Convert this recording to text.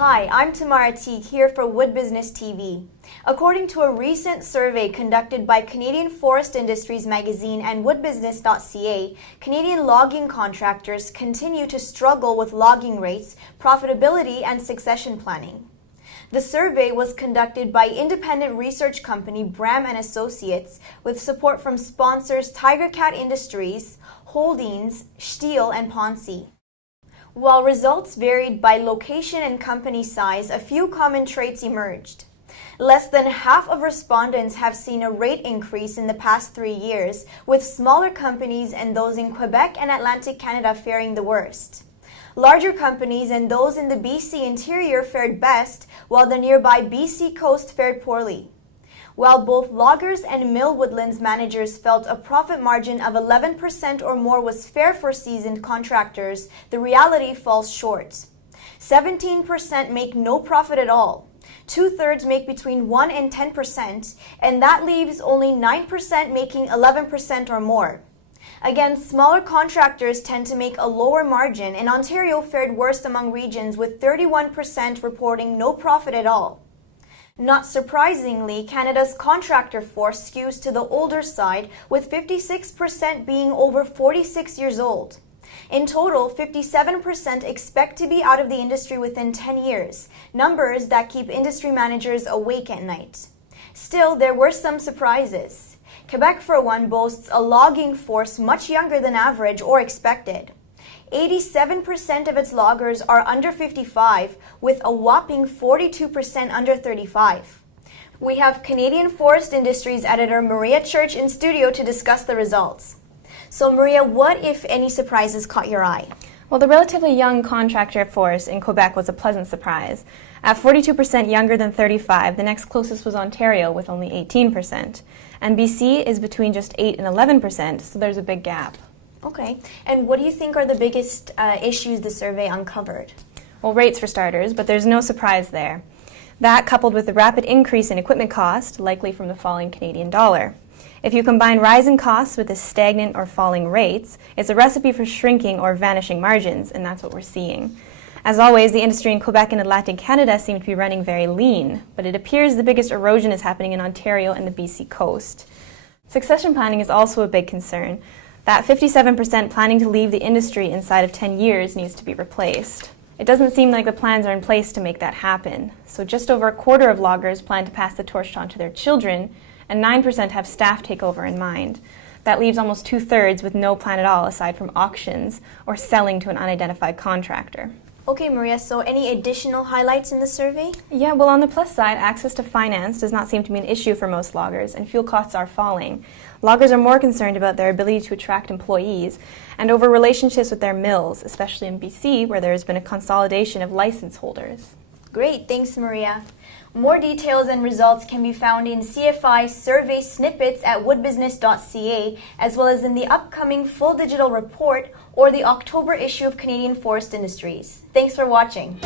Hi, I'm Tamar Atik here for Wood Business TV. According to a recent survey conducted by Canadian Forest Industries magazine and woodbusiness.ca, Canadian logging contractors continue to struggle with logging rates, profitability, and succession planning. The survey was conducted by independent research company Bram & Associates with support from sponsors Tiger Cat Industries, Holdings, Stihl, and Ponce. While results varied by location and company size, a few common traits emerged. Less than half of respondents have seen a rate increase in the past 3 years, with smaller companies and those in Quebec and Atlantic Canada faring the worst. Larger companies and those in the BC interior fared best, while the nearby BC coast fared poorly. While both loggers and mill woodlands managers felt a profit margin of 11% or more was fair for seasoned contractors, the reality falls short. 17% make no profit at all. 2/3 make between 1 and 10%, and that leaves only 9% making 11% or more. Again, smaller contractors tend to make a lower margin, and Ontario fared worst among regions with 31% reporting no profit at all. Not surprisingly, Canada's contractor force skews to the older side, with 56% being over 46 years old. In total, 57% expect to be out of the industry within 10 years, numbers that keep industry managers awake at night. Still, there were some surprises. Quebec, for one, boasts a logging force much younger than average or expected. 87% of its loggers are under 55, with a whopping 42% under 35. We have Canadian Forest Industries editor Maria Church in studio to discuss the results. So Maria, what, if any, surprises caught your eye? Well, the relatively young contractor force in Quebec was a pleasant surprise. At 42% younger than 35, the next closest was Ontario with only 18%. And BC is between just 8 and 11%, so there's a big gap. Okay, and what do you think are the biggest issues the survey uncovered? Well, rates for starters, but there's no surprise there. That, coupled with the rapid increase in equipment cost, likely from the falling Canadian dollar. If you combine rising costs with the stagnant or falling rates, it's a recipe for shrinking or vanishing margins, and that's what we're seeing. As always, the industry in Quebec and Atlantic Canada seem to be running very lean, but it appears the biggest erosion is happening in Ontario and the BC coast. Succession planning is also a big concern. That 57% planning to leave the industry inside of 10 years needs to be replaced. It doesn't seem like the plans are in place to make that happen. So just over a quarter of loggers plan to pass the torch on to their children, and 9% have staff takeover in mind. That leaves almost 2/3 with no plan at all aside from auctions or selling to an unidentified contractor. Okay, Maria, so any additional highlights in the survey? Yeah, well, on the plus side, access to finance does not seem to be an issue for most loggers, and fuel costs are falling. Loggers are more concerned about their ability to attract employees and over relationships with their mills, especially in BC, where there has been a consolidation of license holders. Great, thanks, Maria. More details and results can be found in CFI survey snippets at woodbusiness.ca, as well as in the upcoming full digital report or the October issue of Canadian Forest Industries. Thanks for watching.